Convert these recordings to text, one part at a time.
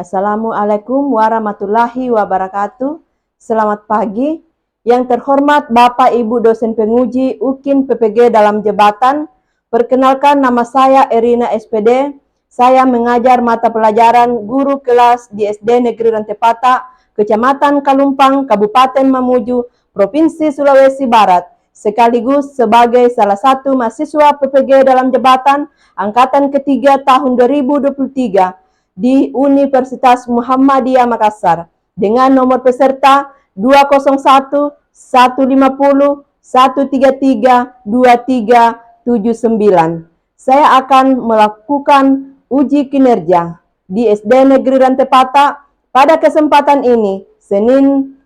Assalamualaikum warahmatullahi wabarakatuh. Selamat pagi. Yang terhormat Bapak Ibu dosen penguji UKIN PPG dalam jabatan. Perkenalkan, nama saya Erina SPD. Saya mengajar mata pelajaran guru kelas di SD Negeri Rantepata, Kecamatan Kalumpang, Kabupaten Mamuju, Provinsi Sulawesi Barat, sekaligus sebagai salah satu mahasiswa PPG dalam jabatan angkatan ketiga tahun 2023 di Universitas Muhammadiyah Makassar dengan nomor peserta 201 150 133 2379. Saya akan melakukan uji kinerja di SD Negeri Rantepata pada kesempatan ini, Senin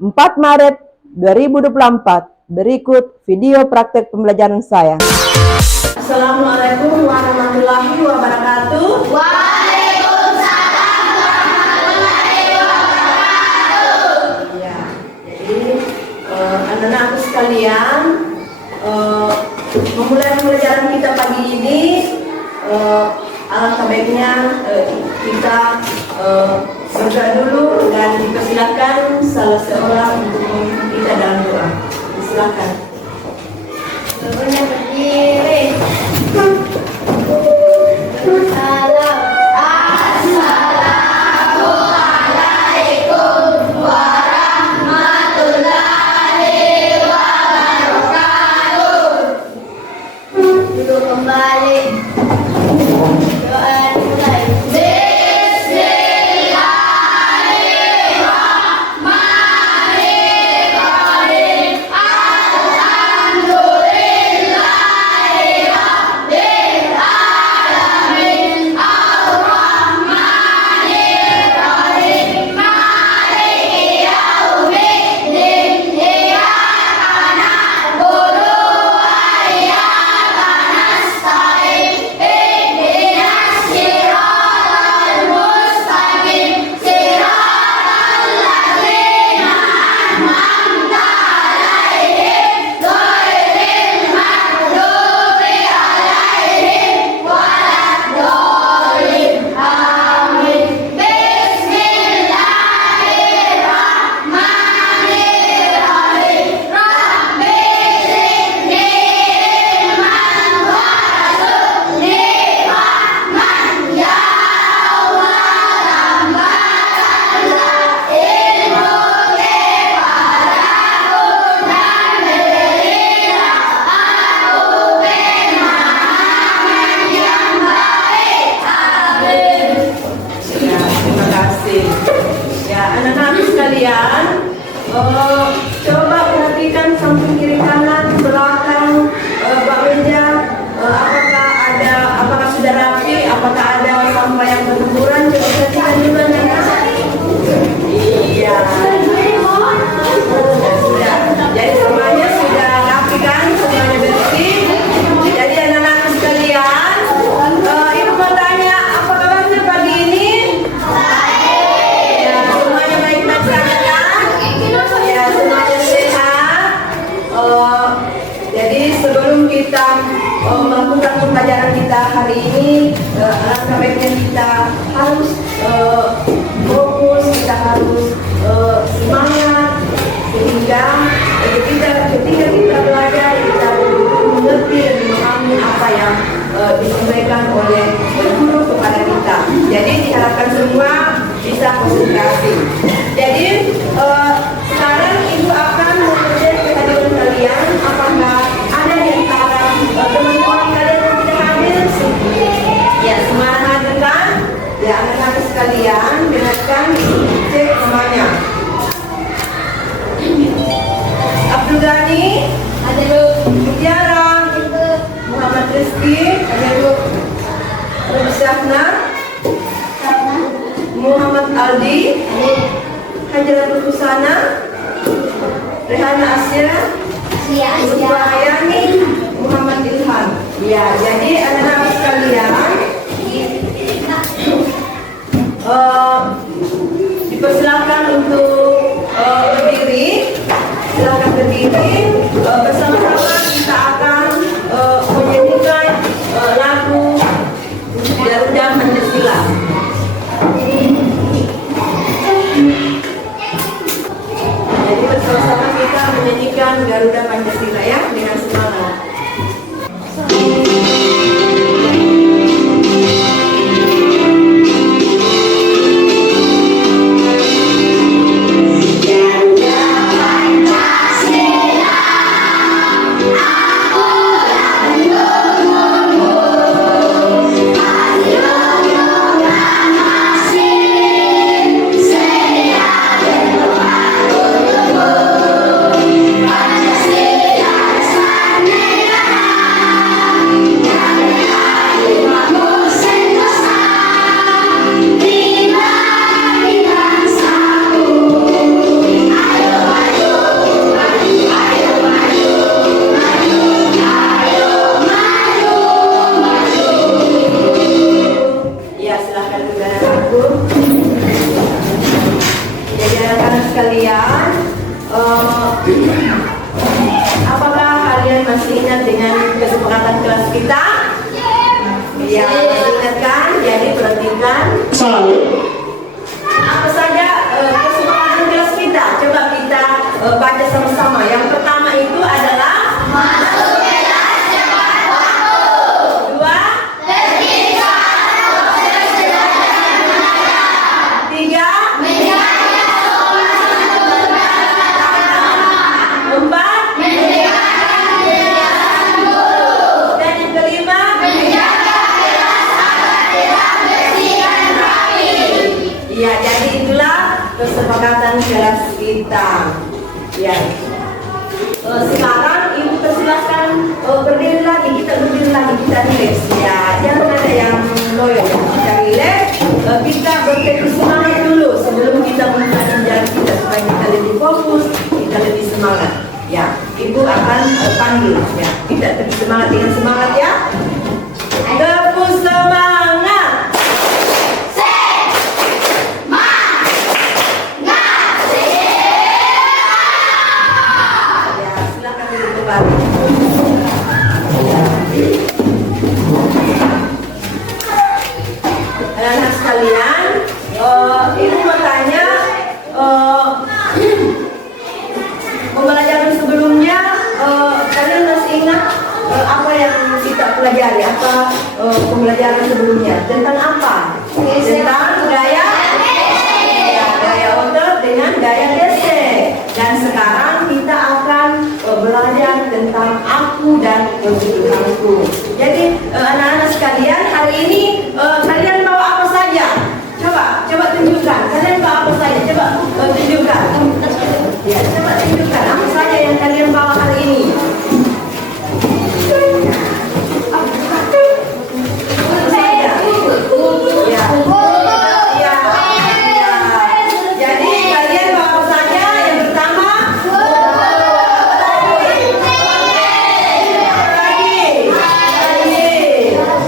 4 Maret 2024. Berikut video praktek pembelajaran saya. Assalamualaikum warahmatullahi wabarakatuh. Waalaikumsalam warahmatullahi wabarakatuh. Ya, jadi anak-anakku sekalian, memulai pembelajaran kita pagi ini, alangkah baiknya kita berdoa dulu dan dipersilakan salah seorang untuk memimpin kita dalam doa. Silakan. Doanya berdiri. Assalamualaikum warahmatullahi wabarakatuh. Duduk kembali. Doa dimulai. Coba perhatikan samping kiri kanan, belakang, bak meja, apakah sudah rapi, apakah ada sampah yang berhamburan. Coba perhatikan juga anak-anak. Iya. Sudah. Jadi semuanya sudah rapi kan, semuanya bersih. Jadi anak-anak sekalian, ibu mau tanya, apa kabarnya pagi ini? Ya, semuanya baik-baik saja kan? Ya, semuanya sehat. Jadi sebelum kita melakukan pembelajaran kita hari ini, alangkah baiknya kita harus fokus, kita harus semangat, sehingga ketika kita belajar kita mengerti dan memahami apa yang disampaikan oleh guru kepada kita. Jadi diharapkan semua bisa konsentrasi. Jadi sekarang ibu akan mengecek kehadiran kalian. Apakah ada di antara teman-teman kalian yang tidak hadir? Ya, semuanya hadir kan? Ya, anak-anak sekalian, dengarkan, cek namanya. Abdul Ghani, ada Mutiara, Muhammad Rizki, ada Ruby Syahna, Muhammad Aldi, Hajaratul Husana, Rehana Asya, Lutfa Ayani, Muhammad Ilham. Ya, jadi anak-anak sekalian, dipersilakan untuk berdiri. Silakan berdiri. Bersama-sama kita akan menyanyikan lagu Garuda Pancasila. lanjutkan Garuda Pancasila ya dengan semangat. Sekalian, apakah kalian masih ingat dengan kesepakatan kelas kita? Ya, masih ingat kan? Jadi perhatikan apa saja kesepakatan kelas kita. Coba kita baca sama-sama. Yang pertama itu adalah Masuk kelas tepat waktu. dua, Tertibkan proses belajar mengajar. tiga, Menjaga sopan keberagaman. empat, Mendengarkan penjelasan guru. dan yang kelima. Menjaga kelas agar tetap bersih dan rapi. Iya, jadi itulah kesepakatan kelas kita. Ya. Sekarang ibu persilahkan berdiri lagi, kita berdiri lagi, kita relax. Ya, jangan ada yang loyo. Kita relax, kita bertekad semangat dulu sebelum kita memulai jalan kita supaya kita lebih fokus, kita lebih semangat. Ya, ibu akan panggil. Ya, kita lebih semangat dengan semangat ya. Tepuk semangat. Ya, silakan duduk kembali. Anak-anak sekalian, ibu mau tanya, pembelajaran sebelumnya kalian masih ingat apa yang kita pelajari? Apa pembelajaran sebelumnya? Tentang apa? Tentang gaya, ya, gaya otot dengan gaya gesek. Dan sekarang kita akan belajar tentang aku dan kebutuhanku. Jadi anak-anak sekalian, hari ini kalian bawa apa saja? Coba tunjukkan. Kalian bawa apa saja? Coba tunjukkan. Ya, coba tunjukkan apa saja yang kalian bawa hari ini. Apa saja? Ya. Ya. Jadi kalian bawa apa saja? Yang pertama,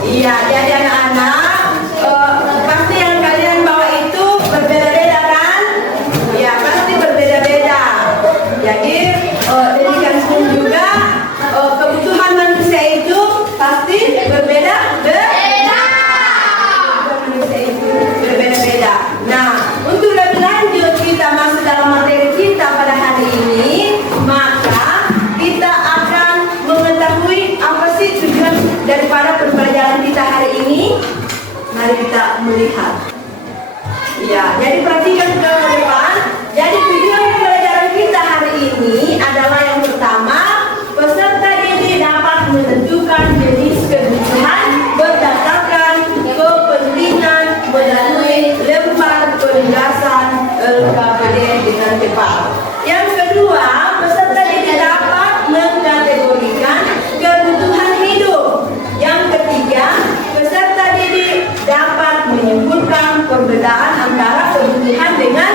iya, jadi anak-anak, pasti yang kalian bawa itu berbeda-beda kan? Ya, pasti berbeda-beda. Jadi, demikian pun juga kebutuhan manusia itu pasti berbeda. Manusia itu berbeda-beda. Nah, untuk lebih lanjut kita masuk dalam materi kita pada hari ini, maka kita akan mengetahui apa sih tujuan daripada pembelajaran kita hari ini. Mari kita melihat. Ya, jadi perhatikan ke depan. Jadi tujuan pembelajaran kita hari ini adalah yang pertama, peserta didik dapat menentukan jenis kebutuhan berdasarkan kepentingan melalui lembar penugasan LKPD dengan tepat. Yang kedua, peserta didik dapat mengkategorikan kebutuhan hidup. Yang ketiga, peserta didik dapat menyimpulkan perbedaan antara kebutuhan dengan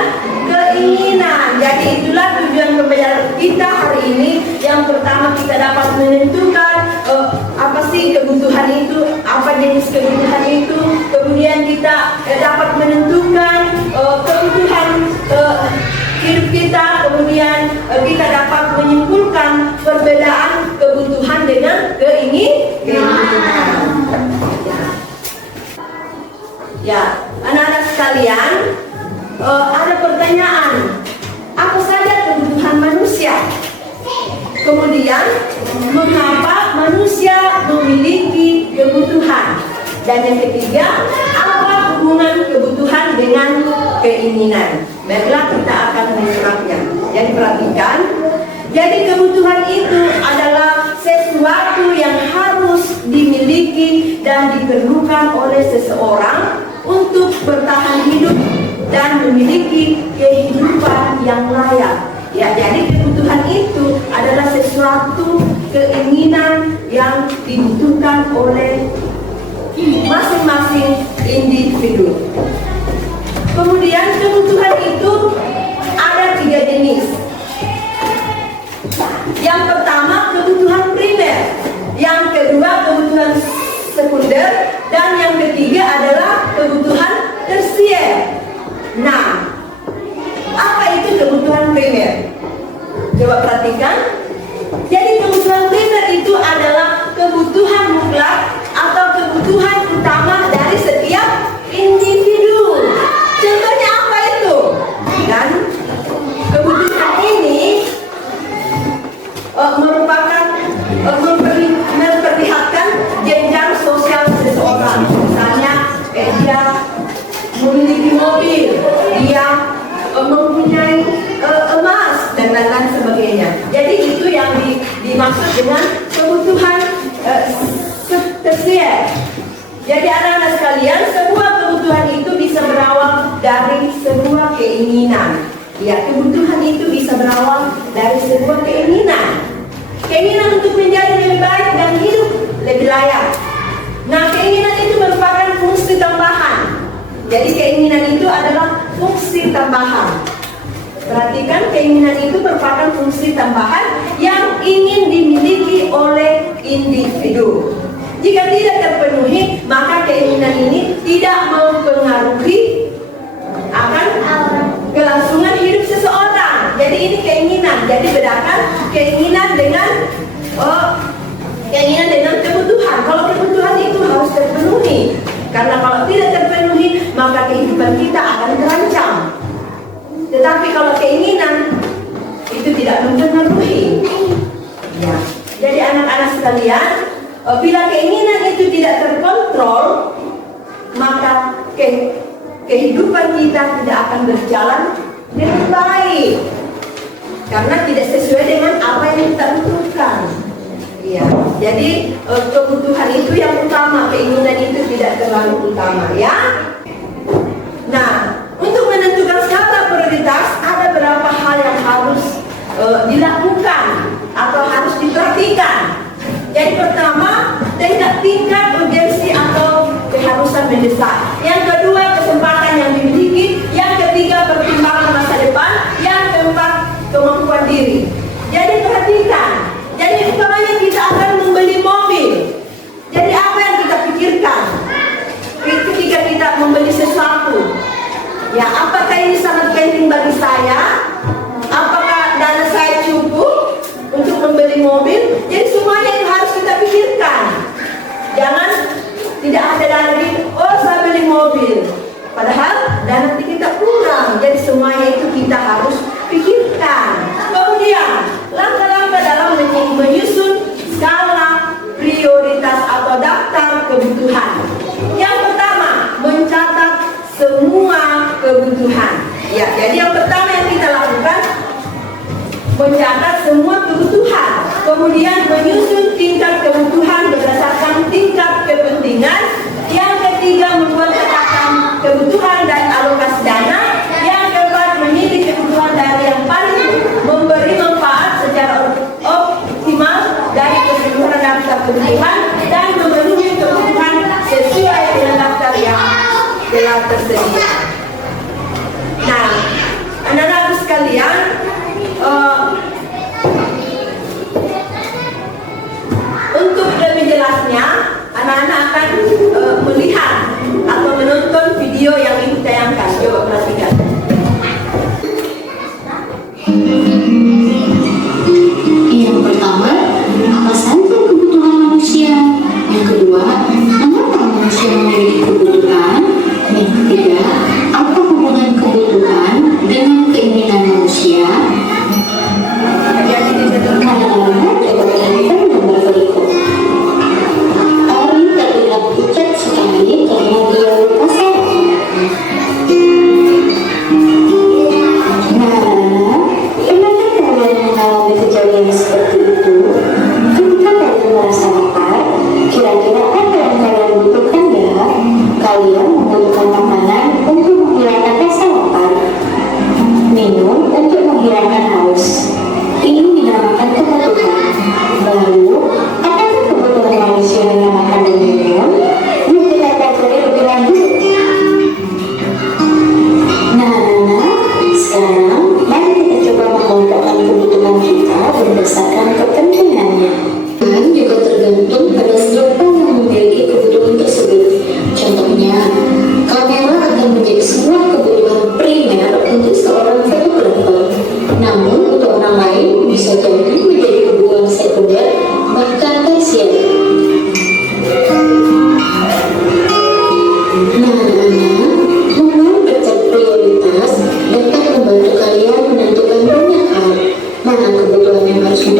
keinginan. Jadi itulah tujuan pembelajaran kita hari ini. Yang pertama, kita dapat menentukan apa sih kebutuhan itu, apa jenis kebutuhan itu. Kemudian kita dapat menentukan kebutuhan hidup kita. Kemudian kita dapat menyimpulkan perbedaan kebutuhan dengan keinginan. Ya, anak-anak sekalian, ada pertanyaan. Apa saja kebutuhan manusia? Kemudian, mengapa manusia memiliki kebutuhan? Dan yang ketiga, apa hubungan kebutuhan dengan keinginan? Baiklah, kita akan menyimaknya. Jadi perhatikan, jadi kebutuhan itu adalah sesuatu yang harus dimiliki dan diperlukan oleh seseorang untuk bertahan hidup dan memiliki kehidupan yang layak. Ya, jadi kebutuhan itu adalah sesuatu keinginan yang dibutuhkan oleh masing-masing individu. Kemudian kebutuhan itu ada 3 jenis. Yang pertama kebutuhan primer, yang kedua kebutuhan sekunder, dan yang ketiga adalah kebutuhan tersier. Nah, apa itu kebutuhan primer? Coba perhatikan. Jadi kebutuhan primer itu adalah kebutuhan mutlak atau kebutuhan utama dari setiap individu. Contohnya apa itu? Dan kebutuhan ini merupakan memperlihatkan jenjang sosial seseorang. Misalnya, dia memiliki mobil, dia mempunyai emas dan lain-lain sebagainya. Jadi itu yang dimaksud dengan kebutuhan tersier. Jadi anak-anak sekalian, sebuah kebutuhan itu bisa berawal dari sebuah keinginan. Ya, kebutuhan itu bisa berawal dari sebuah keinginan. Keinginan untuk menjadi lebih baik dan hidup lebih layak. Nah, keinginan itu merupakan fungsi tambahan. Jadi keinginan itu adalah fungsi tambahan. Perhatikan, keinginan itu merupakan fungsi tambahan yang ingin dimiliki oleh individu. Jika tidak terpenuhi, maka keinginan ini tidak mempengaruhi akan kelangsungan hidup seseorang. Jadi ini keinginan. Jadi bedakan keinginan dengan kebutuhan. Kalau kebutuhan itu harus terpenuhi. Karena kalau tidak terpenuhi, maka kehidupan kita akan terancam. Tetapi kalau keinginan itu tidak mempengaruhi. Ya. Jadi anak-anak sekalian, bila keinginan itu tidak terkontrol, maka kehidupan kita tidak akan berjalan dengan baik. Karena tidak sesuai dengan apa yang kita butuhkan. Ya, jadi kebutuhan itu yang utama, keinginan itu tidak terlalu utama, ya. Nah, untuk menentukan skala prioritas ada beberapa hal yang harus dilakukan atau harus diperhatikan. Jadi pertama, tingkat urgensi atau keharusan mendesak. Yang kedua, kesempatan yang dimiliki. Yang ketiga, pertimbangan masa depan. Yang keempat, kemampuan diri. Jadi perhatikan. Jadi umpamanya kita akan membeli mobil. Jadi apa yang kita pikirkan ketika kita membeli sesuatu? Ya, apakah ini sangat penting bagi saya? Apakah dana saya cukup untuk membeli mobil? Jadi semuanya itu harus kita pikirkan. Jangan tidak ada dana lagi, oh saya beli mobil, padahal dana kita kurang. Jadi semuanya itu kita harus pikirkan. Kemudian langkah-langkah dalam menyusun skala prioritas atau daftar kebutuhan. Yang pertama, mencatat semua kebutuhan. Ya, jadi yang pertama yang kita lakukan, mencatat semua kebutuhan. Kemudian menyusun tingkat kebutuhan berdasarkan tingkat kepentingan. Yang ketiga, membuat catatan kebutuhan dan alokasi dana. Yang keempat, memilih kebutuhan dari yang paling memberi manfaat secara optimal dari keseluruhan daftar kebutuhan dan memenuhi kebutuhan sesuai dengan daftar yang telah tersedia. Nah, anak-anak sekalian, untuk lebih jelasnya, anak-anak akan melihat atau menonton video yang ibu tayangkan. Coba perhatikan. Yang pertama, apa saja kebutuhan manusia? Yang kedua, mengapa manusia memiliki kebutuhan? Yang ketiga, apa hubungan kebutuhan dengan keinginan manusia? Nah, dalam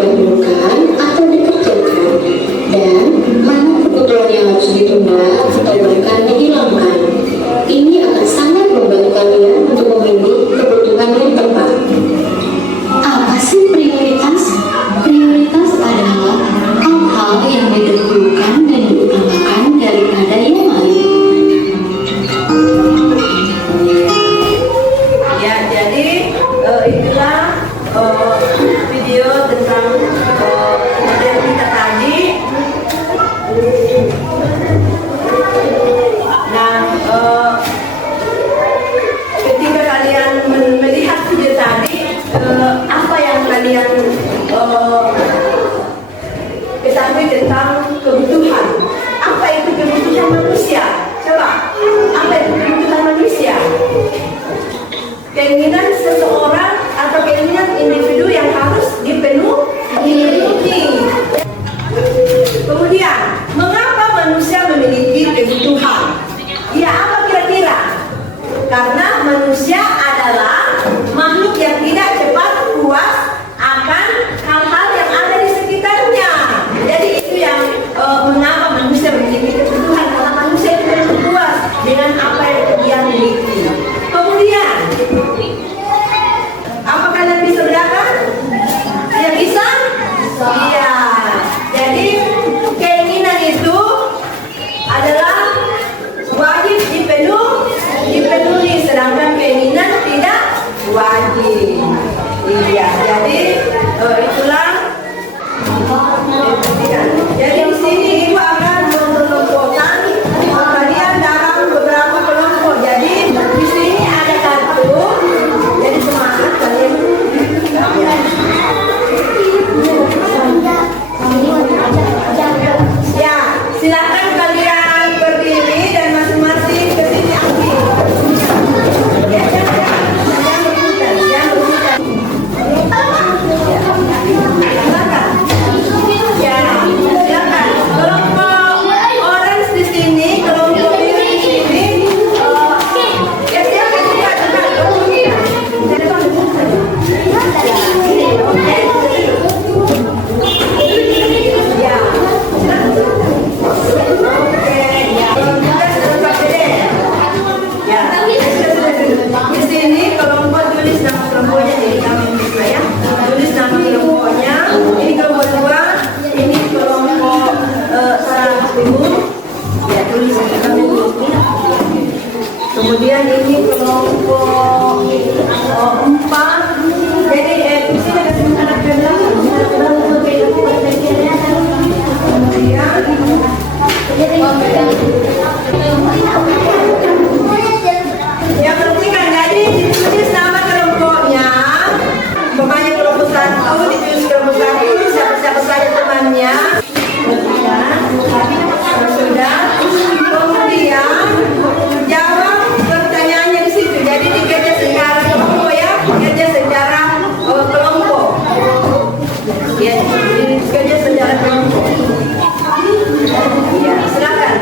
didahulukan atau dikerjakan, dan mana kebutuhan yang harus ditunda atau bahkan dihilangkan. Ini akan sangat membantu kalian untuk memilih kebutuhan yang tepat. Apa sih prioritas? Prioritas adalah hal-hal yang didahulukan dan diutamakan daripada yang lain. Ya, jadi itulah video tentang materi kita tadi. Nah, ketika kalian melihat video tadi, apa yang kalian ketahui tentang kebutuhan? Apa itu kebutuhan manusia? Coba, apa itu kebutuhan manusia? Keinginan seseorang atau keinginan individu yang harus dipenuhi. Kemudian, mengapa manusia memiliki kebutuhan? Ya, apa kira-kira? Karena manusia adalah makhluk yang tidak cepat puas akan hal-hal yang ada di sekitarnya. Jadi itu yang mengapa manusia memiliki kebutuhan, karena manusia tidak puas dengan apa yang dia miliki. Kemudian, apa kalian bisa bedakan? Ya bisa? Iya. Jadi keinginan itu adalah wajib dipenuhi, sedangkan keinginan tidak wajib. Iya. Jadi itulah. Jadi di sini ibu akan mengelompokkan kalian dalam beberapa kelompok. Jadi di sini ada kartu. Jadi semangat kalian. Ya, silakan kalian berdiri dan masing-masing ke sini aktif. Ya, jangan berputar. Silakan. Ya, silakan. Kelompok orange di sini, kelompok biru di sini. Ya, silakan juga. Ya, di sini kelompok tulis nama kelompoknya nih, kami bisa ya. Tulis nama kelompoknya. Ini kelompok 2, ini kelompok 1. Ya, tulis kami dulu. Kemudian ini kelompok 4. Jadi di sini ada sementara ke belakang. Yang penting kan jadi ditulis nama kelompoknya. Pokoknya kelompok 1 ditulis kelompok 1, siapa saja temannya. Sudah. Kemudian jawab pertanyaannya di situ. Jadi dikerja secara kelompok ya, kerja secara kelompok. Ya, dikerja secara kelompok. Ya, silakan.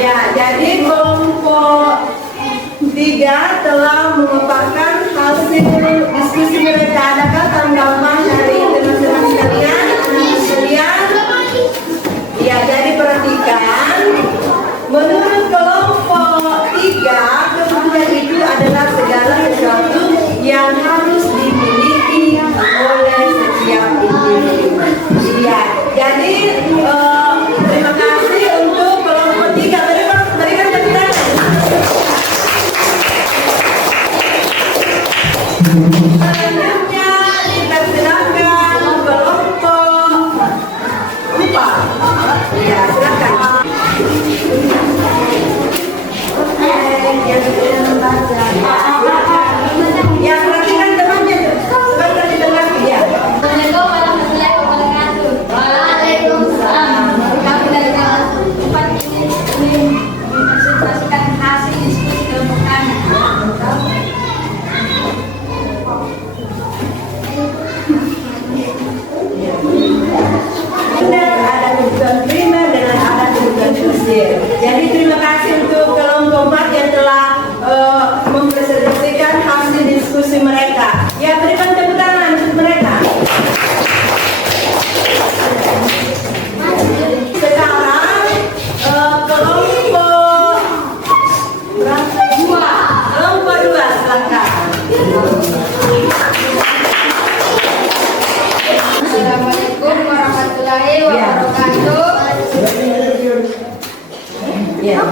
Ya, jadi kelompok 3 telah memaparkan hasil diskusi mereka. Adakah tanggapan dari teman-teman sekalian? Anak-anak sekalian? Ya, jadi perhatikan. Menurut kelompok 3, kebutuhan itu adalah segala sesuatu yang harus dimiliki oleh setiap individu. Ya, jadi terima kasih untuk kelompok 3. Berikan tepuk tangan. Selanjutnya kita silakan kelompok 4. Ya, silakan. Oke, yang sudah membaca. Ya, perhatikan temannya tuh. Sebentar didengar ya. Assalamualaikum warahmatullahi wabarakatuh. Waalaikumsalam. Kami dari kelas 4 ini mempresentasikan hasil diskusi kelompok kami. Benar, ada kebutuhan primer dan ada kebutuhan tersier. Jadi terima kasih untuk kelompok 4 yang telah mempresentasikan hasil diskusi mereka. Ya, berikan tepuk tangan untuk mereka. Sekarang kelompok berapa? 2. Kelompok 2 silakan. Assalamualaikum warahmatullahi wabarakatuh. Ya.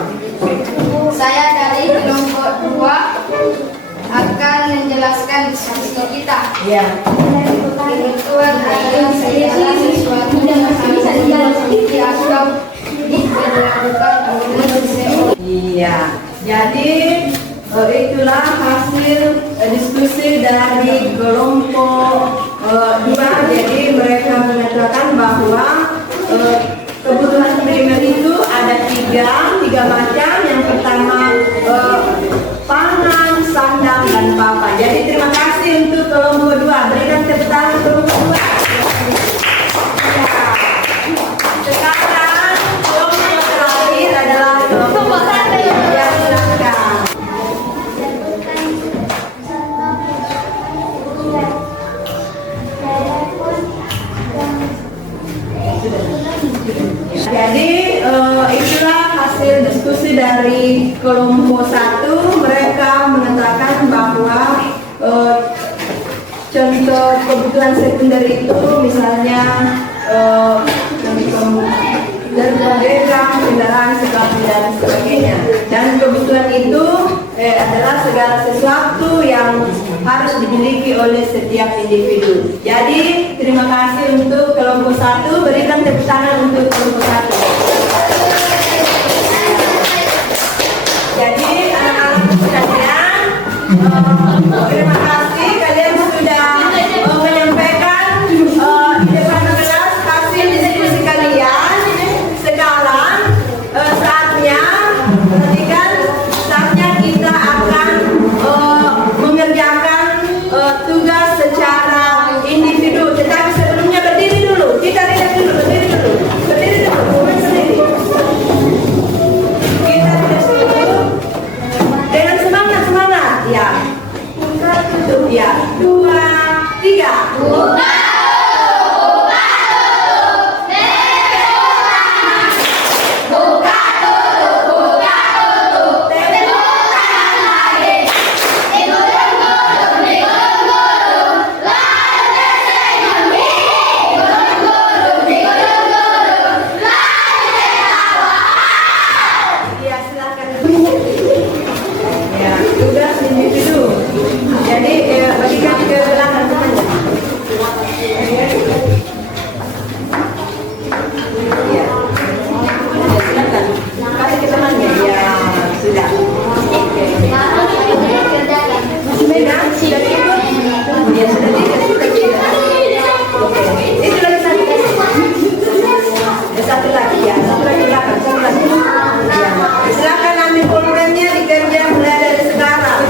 Saya dari kelompok 2 akan menjelaskan diskusi kita. Ya. Kebutuhan adalah segala sesuatu yang harus dimiliki atau diperlakukan oleh seseorang. Iya. Jadi itulah hasil diskusi dari kelompok 2. Jadi mereka mengatakan bahwa kebutuhan primer itu ada tiga macam. Yang pertama pangan, sandang, dan papan. Jadi terima kasih untuk kelompok 2. Berikan tepuk tangan kelompok 2. Sekarang kelompok terakhir adalah kelompok 1. Ya, silakan. Jadi itulah hasil diskusi dari kelompok 1. Mereka mengatakan bahwa contoh kebutuhan sekunder itu misalnya dagang, kendaraan, sepatu, dan sebagainya. Dan kebutuhan itu adalah segala sesuatu yang harus dimiliki oleh setiap individu. Jadi terima kasih untuk kelompok 1. Berikan tepuk tangan untuk kelompok 1. Jadi anak-anak sekalian, terima kasih kalian sudah menyampaikan di depan kelas hasil diskusi kalian. Sekarang saatnya kita akan mengerjakan tugas secara individu. Tetapi sebelumnya berdiri dulu. Kita lihat dulu, berdiri dulu. Bukan sendiri. Kita tidak dulu. Dengan semangat. Ya. Kita tutup ya. 2, 3. Ya, silakan. Ya, tugas individu. Jadi bagikan ke belakang temannya. Ya. Ya, silakan. Kasih ke temannya. Ya, sudah. Oke. Sudah ikut. Ya, sudah ikut. Oke. Itu lagi satu lagi ya. Satu lagi belakang. Satu lagi. Ya. Silakan ambil pulpennya dikerja mulai dari sekarang.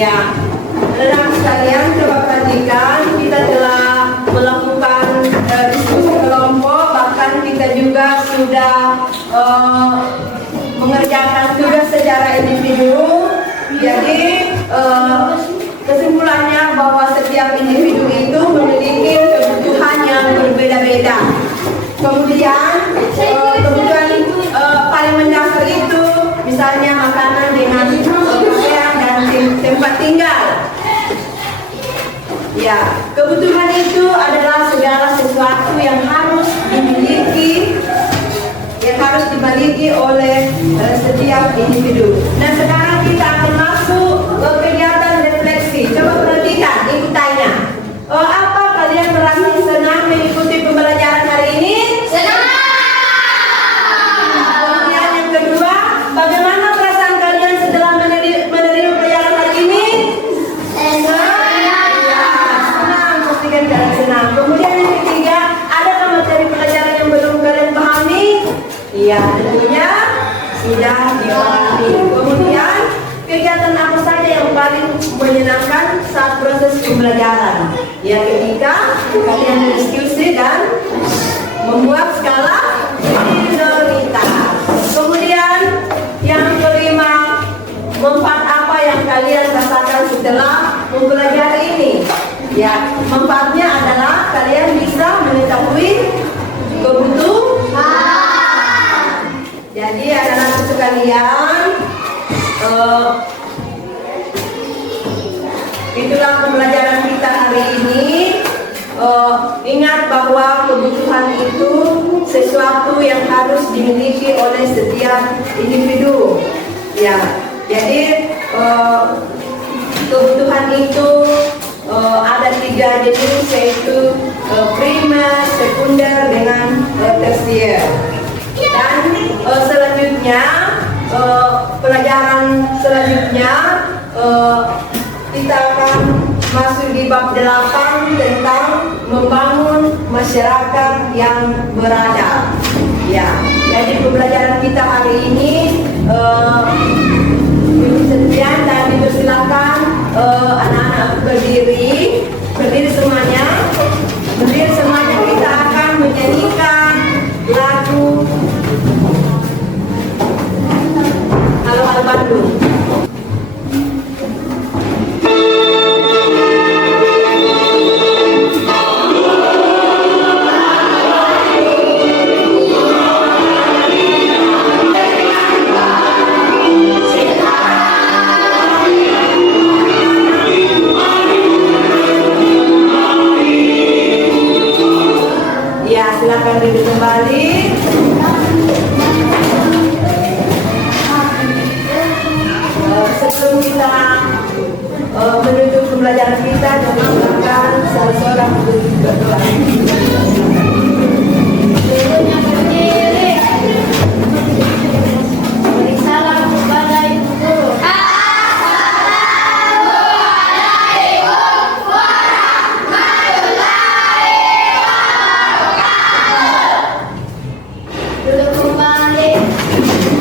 Ya, anak sekalian coba perhatikan, kita telah melakukan diskusi kelompok, bahkan kita juga sudah mengerjakan tugas secara individu. Jadi kesimpulannya bahwa setiap individu itu memiliki kebutuhan yang berbeda-beda. Kemudian kebutuhan paling mendasar itu misalnya makanan dengan pakaian dan tempat tinggal. Ya, kebutuhan itu adalah segala sesuatu yang harus dimiliki oleh setiap individu. Nah, sekarang kita akan masuk ke kegiatan refleksi. Coba perhatikan, ikut tanya. Apa kalian merasa senang mengikuti pembelajaran hari ini? Senang. Kemudian yang kedua, bagaimana perasaan kalian setelah menerima pelajaran hari ini? Senang. Pastikan kalian senang. Kemudian yang ketiga, adakah materi pelajaran yang belum kalian pahami? Iya, tentunya sudah dipahami. Kemudian kegiatan apa saja yang paling menyenangkan saat proses pembelajaran? Ya, ketika kalian berdiskusi dan membuat skala prioritas. Kemudian yang kelima, manfaat apa yang kalian rasakan setelah mempelajari ini? Ya, manfaatnya adalah kalian bisa mengetahui kebutuhan. Jadi anak-anak sekalian, itulah pembelajaran kita hari ini. Ingat bahwa kebutuhan itu sesuatu yang harus dimiliki oleh setiap individu. Ya, jadi kebutuhan itu ada 3 jenis, yaitu primer, sekunder, dengan tersier. Dan selanjutnya pelajaran selanjutnya kita akan masuk di bab 8 tentang membangun masyarakat yang beradab. Ya, jadi pembelajaran kita hari ini sekian, dan dipersilakan anak-anak berdiri semuanya. Berdiri semuanya, kita akan menyanyikan lagu Halo-Halo Bandung. Ya, silakan duduk kembali. Sebelum kita menutup pembelajaran kita, silakan seorang berdoa. Beri salam kepada Ibu Guru. Duduk kembali.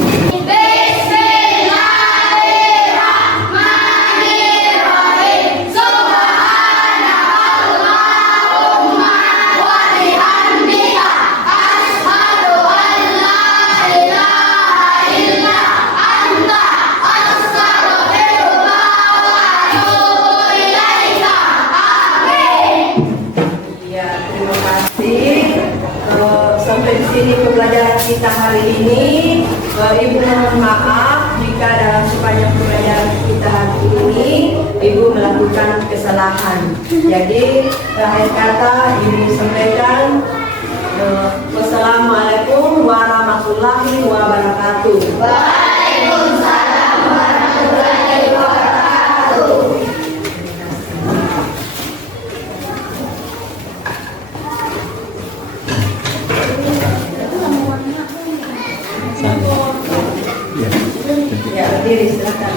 Bismillahirrahmanirrahim. Subhanallahumma wa bihamdika asyhadu an la ilaha illa anta astaghfiruka wa atubu ilaika. Amin. Ya, terima kasih. Sampai di sini pembelajaran kita hari ini. Ibu mohon maaf jika dalam sepanjang pembelajaran kita hari ini Ibu melakukan kesalahan. Jadi terakhir kata Ibu sampaikan, wassalamualaikum warahmatullahi wabarakatuh. Waalaikumsalam warahmatullahi wabarakatuh. Ya, berdiri silakan.